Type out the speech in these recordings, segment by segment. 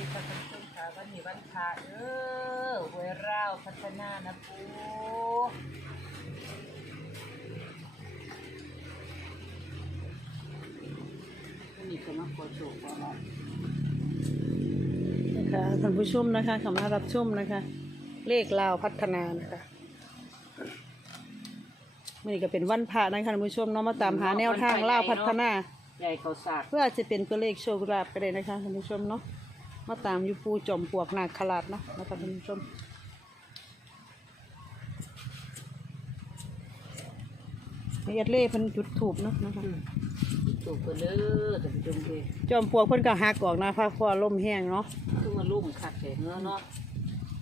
ดีค่ะท่านผู้ชมค่ะวันนี้วันพระเออหวยเร่าวพัฒนานะปูวันนี้ก็มาขอโชคขอลาบนะคะท่านผู้ชมนะคะเข้ามารับชมนะคะ เลขลาวพัฒนานะคะมื่อนี้ก็เป็นวันพระนะคะท่านผู้ชมเนาะมาตามหาแนวทางลาวพัฒนา ใหญ่เขาสาก เพื่อจะเป็นตัวเลขโชคลาภไปเลยนะคะท่านผู้ชมเนาะ มาตามอยู่ปูจอมปลวกนาคขลาดเนาะนะคะท่านผู้ชมเอ็ดเล่เพิ่นจุดถูกเนาะนะคะถูกไปเด้อท่านผู้ชมเลยจอมปลวกเพิ่นก็หักออกนะเพราะว่าลมแห้งเนาะคือมาลุ่มคักแต่เนื้อเนาะ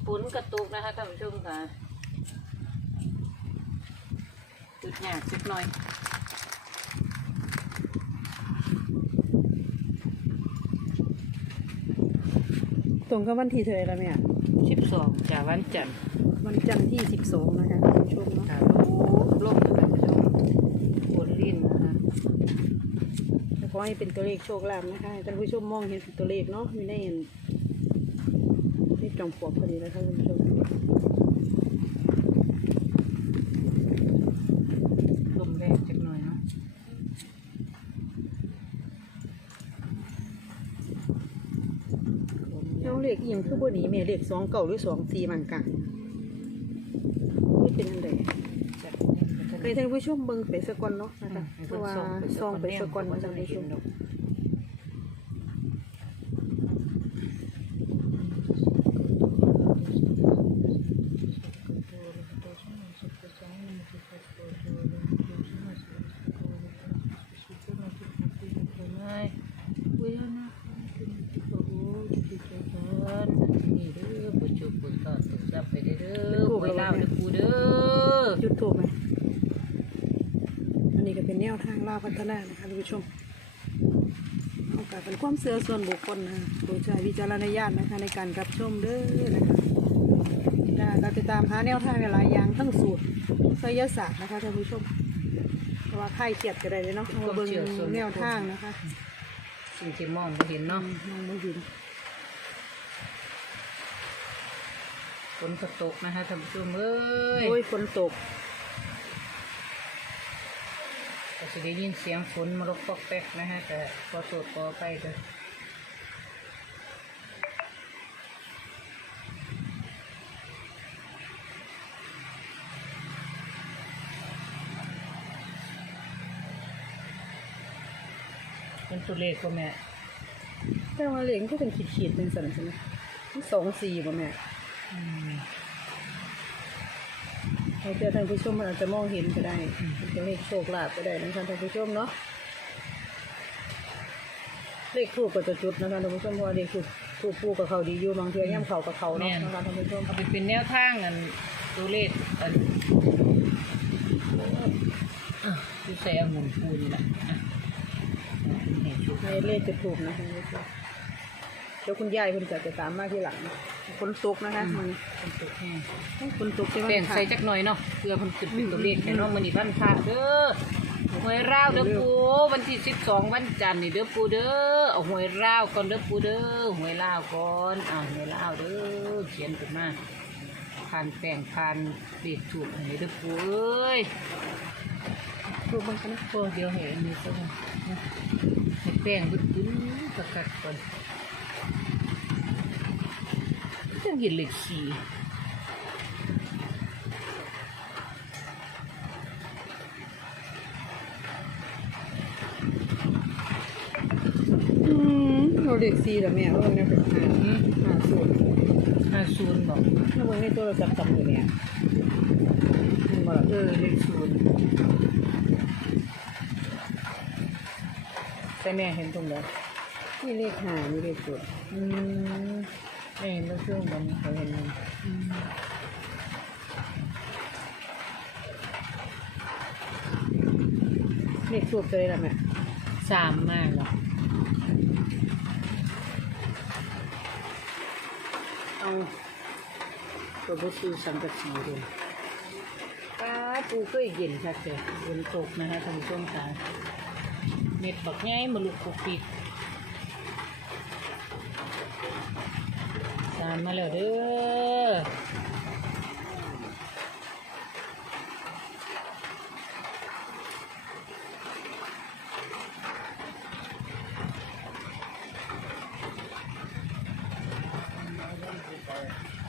ฝนกระตุกนะคะท่านผู้ชมค่ะจุดยากสักหน่อย ตรงกับวันที่เท่าไหร่ละแม่สิบสองจากวันจันทร์วันจันทร์ที่สิบสองนะคะท่านผู้ชมเนาะค่ะล่มนะคะท่านผู้ชมฝนลิ้นนะคะขอให้เป็นตัวเลขโชคลาภนะคะให้ท่านผู้ชมมองเห็นเป็นตัวเลขเนาะไม่ได้เห็นเลขจอมปลวกพอดีนะคะท่านผู้ชม ลมแรงจักหน่อยเนาะ เอาเลขอีหยังคือบนี้แม่เลขสองเก่าหรือสองสี่มันกลางไม่เป็นอันใดจัดให้ท่านผู้ชมเบิ่งไปสะก่อนเนาะนะคะเพราะว่าซองไปสะก่อนมาท่านผู้ชม นี่เด้อบุญจุบุญต่อสุขจับไปเด้ อหวยเล่าเด้อปูเด้อจุดถูกไหมอันนี้ก็เป็นแนวทางล่าพัฒนานะคะท่านผู้ชมเอากาเป็นความเสื่อส่วนบุคคลนะคะโปรดใช้วิจารณญาณนะคะในการรับชมเด้อนะคะได้เราไปตามหาแนวทางหลายอย่างทั้งสูตรไสยศาสตร์นะคะท่านผู้ชมเพราะว่าไข้เกียดก็ได้เลยเนาะเอามาเบิ่งแนวทางนะคะ สิ่งที่มองไม่เห็นเนาะมองไม่เห็น ฝนก็ตกนะคะท่านผู้ชมเอ้ยโอ้ยฝนตกก็จะได้ยินเสียงฝนมาลกปอกแป๊กนะฮะแต่พอสดพอไปก็เป็นตัวเลขก็แม่แต่ว่าเหลียงก็เป็นขีดๆเป็นสันใช่ไหมนี่สองสี่ป่ะแม่อืมให้ เจอท่านผู้ชมมันอาจจะมองเห็นก็ได้เป็นเลขโชคลาภก็ได้นะคะท่านผู้ชมเนาะเลขถูกก็จะจุดนะคะท่านผู้ชมเพราะว่าเลขถูกถูกปูกับเขาดีอยู่บางทีย่ำเขากับเขาเนาะนะคะท่านผู้ชมเอาไปเป็นแนวทางอันตัวเลขอันอะที่ใส่องุ่นปูนี่แหละอะเห็นชุดให้เลขจะถูกนะคะท่านผู้ชมเดี๋ยวคุณยายคุณจะจะตามมาทีหลังฝนตกนะคะมันเป็นตัวแห้งฝนตกใช่ไหมแป้งใส่จักหน่อยเนาะเพื่อมันขึ้นเป็นตัวเลขแค่เนาะมันนี่วันพระเด้อหวยราวเด้อปูวันที่สิบสองวันจันทร์นี่เด้อปูเด้อเอาหวยราวก่อนเด้อปูเด้อหวยราวก่อนอ่าหวยราวเด้อเขียนขึ้นมาผ่านแป้งผ่านเลขถูกอันนี้เด้อปูเอ้ยถูกบ้างกันนะโอ้เดี๋ยวเห็นอันนี้ซะก่อนนะให้แป้งบึ้นๆกักๆก่อน จะเห็นเลขสี่อืมเราเลขสี่เหรอแม่ว่าเนี่ยเป็นห้าอืมห้าศูนย์ห้าศูนย์บอกถ้าเบิ่งในโทรศัพท์จำอยู่เนี่ยมันบอกเออเลขศูนย์แต่แม่เห็นตรงไหนนี่เลขห้านี่เลขศูนย์อืม ไม่เห็นแล้วเครื่องมันเขาเห็นมันเลขสูบเลยละแม่สามมากหรอกเอาตัวบุตรสังกะสีเลยป้าปูก็เย็นชัดเลยฝนตกนะฮะท่านผู้ชมค่ะเม็ดบักง่ายมาลุกปุกปิกานมาแล้วเด้อ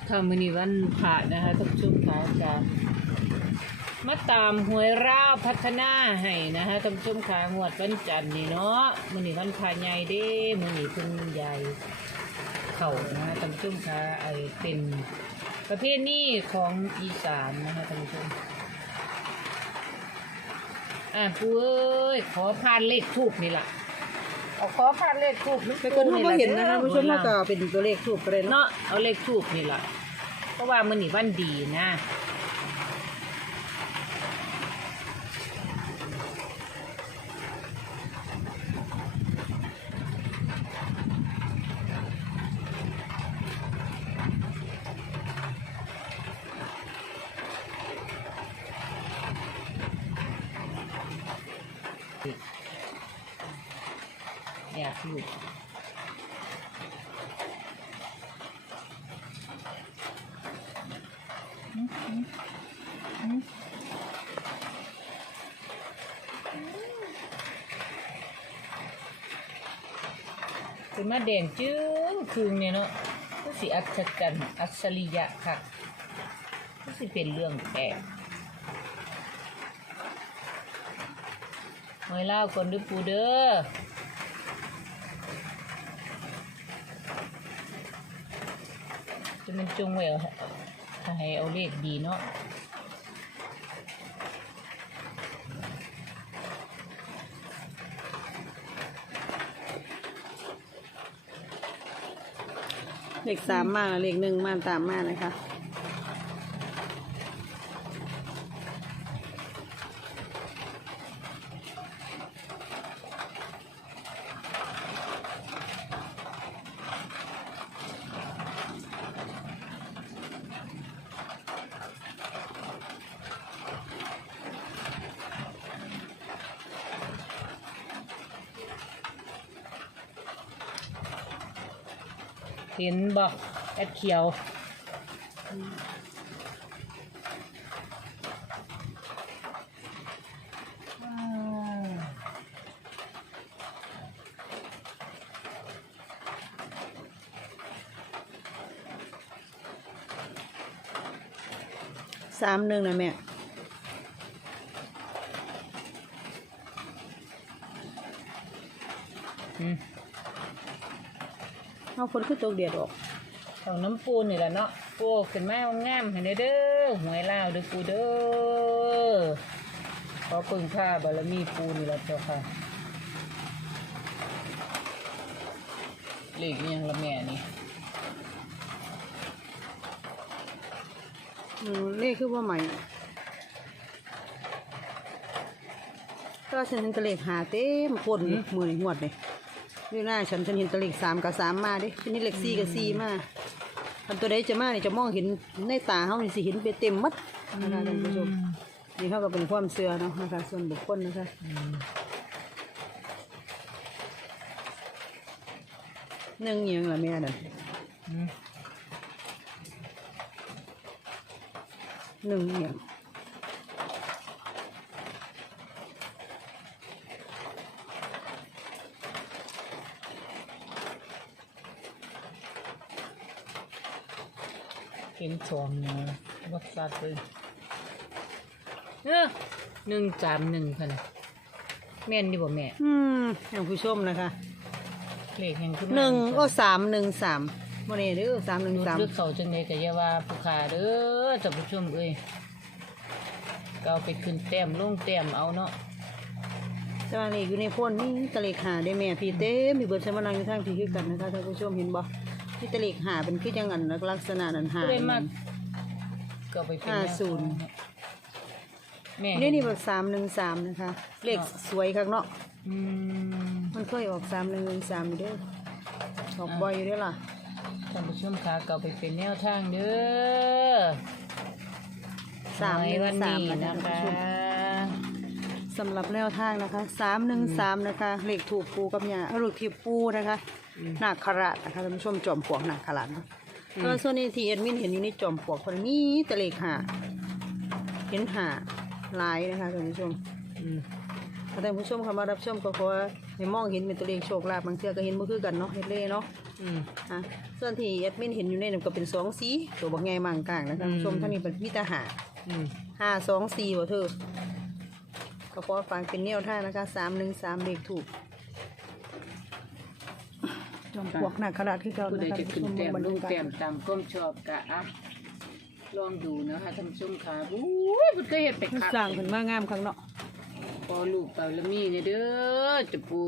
ถ้ามือนี้วันพระนะคะทุกช่วงขาจะมาตามหวยราพัฒนาให้นะฮะท่านผู้ชมขางวดวันจันทร์นี่เนาะมือนี้วันพาใหญ่เด้มือนี้เพิ่นใหญ่ เข้านะฮะท่านผู้ชมขาไอเป็นประเภทนี้ของอีสานนะคะท่านผู้ชมอะปูเอ้ยขอผ่านเลขทูบนี่ล่ะเอาขอผ่านเลขทูบแต่คนเขาก็เห็นนะคะผู้ชมว่าก็เป็นตัวเลขถูกไปเลยเนาะเนาะเอาเลขทูบนี่ล่ะเพราะว่ามื้อนี้วันดีนะ ที่คือมาแดงจึ้งคืนเนี่ยเนาะก็สิอัศจรรย์อัศริยะค่ะก็สิเป็นเรื่องแปลกหอยเล่าคนด้วยปูเด้อ จะมันจงไว้ถ้าให้เอาเลขดีเนาะเลขสามมาเลขหนึ่งมาตามมานะคะ เห็นบอกแอดเขียวว้าวสามหนึ่งนะแม่ เอาคนขึ้นตกเดียดออกของน้ำปูนนี่แหละเนาะปูขึ้นมางามๆให้ได้เด้อหวยลาวเด้อปูเด้อขอปึงค่าบารมีปูนี่แหละเจ้าค่ะเลขอิหยังละแม่นี่อืมเลขคือว่าใหม่ก็ฉันเห็นแตะเลขหาเต็มคนมือในหวดเลย อยู่หน้าฉันฉันเห็นแตะเลขสามกับสามมาเดิฉันเห็นเลขสี่กับสี่มาอันตัวใดจะมาเนี่ยจะมองเห็นในตาเขานี่สิเห็นไปเต็มหมัดนะคะท่านผู้ชมนี่เขาก็เป็นความเชื่อเนาะนะคะส่วนบุคคลนะคะอืมหนึ่งเอียงละแม่น่ะอืมหนึ่งเอียง เห็นสองเนาะวัดสัตว์เลยเออหนึ่งสามหนึ่งพันแม่นดีบ่แม่อืมท่านผู้ชมนะคะเลขแห่งขึ้นหนึ่งก็สามหนึ่งสามโมเน่เด้อสามหนึ่งสามลึกเขาจังไดก็อย่าว่าผู้ขาเด้อท่านผู้ชมเอ้ยก็เอาไปขึ้นแต้มลงแต้มเอาเนาะแต่ว่านี่อยู่ในพ่นนี่ตะเลกหาได้แม่พี่เต้มีเบิร์ดใช้มานังอยู่ทางพี่คือกันนะคะท่านผู้ชมเห็นบ่ ที่ตะเลกหาเป็นคือจังอันลักษณะนั้นหาผู้ใดมากก็เอาไปเป็นห้าแวทงศูนย์ แม่นี่นี่แบบสามหนึ่งสามนะคะ เลขสวยครับเนาะอืมมันเคยออกสามหนึ่งหนึ่งสามอยู่เด้อออกบ่อยอยู่เด้อล่ะท่านผู้ชมขาก็เอาไปเป็นแนวทางเด้อสามหนึ่งวันสามนี้นะนะคะท่านผู้ชมคะสำหรับแนวทางนะคะสามหนึ่งสามนะคะเลขถูกปูกับยาเอาลูกทีปูนะคะ นาคราชนะคะท่านผู้ชมจอมปลวกนาคราชเนาะเออส่วนนี้ที่เอ็ดมินเห็นอยู่ในจอมปลวกคนมีแตะเลขหาเห็นหาหลายนะคะท่านผู้ชมอืมถ้าท่านผู้ชมเข้ามารับชมก็ขอให้มองเห็นเป็นตัวเลขโชคลาภบางเทื่อก็เห็นบ่คือกันเนาะเฮ็ดเล่เนาะอืมอะส่วนที่เอ็ดมินเห็นอยู่ในนั้นก็เป็นสองสีตัวบักไงมังกลางนะท่านผู้ชมอืมท่านนี้เป็นมีแต่หาอืมห้าสองสี่บ่เธอก็ขอฟังเป็นแนวทางนะคะสามหนึ่งสามเลขถูก จอมปลวกหนักขนาดที่เก่าผู้ใดนะคะจะขึ้นท่านแต้ผู้ชมบรรลูยากาศแต้มตามก้มชอบกะอะลองดูนะคะท่านผู้ชมค่ะอุ้ยมันเคยเห็นไปมันคักสร้างขึ้นมางามครั้งเนาะ พอลูกเต่าละมีเนี่ยเด้อจะปู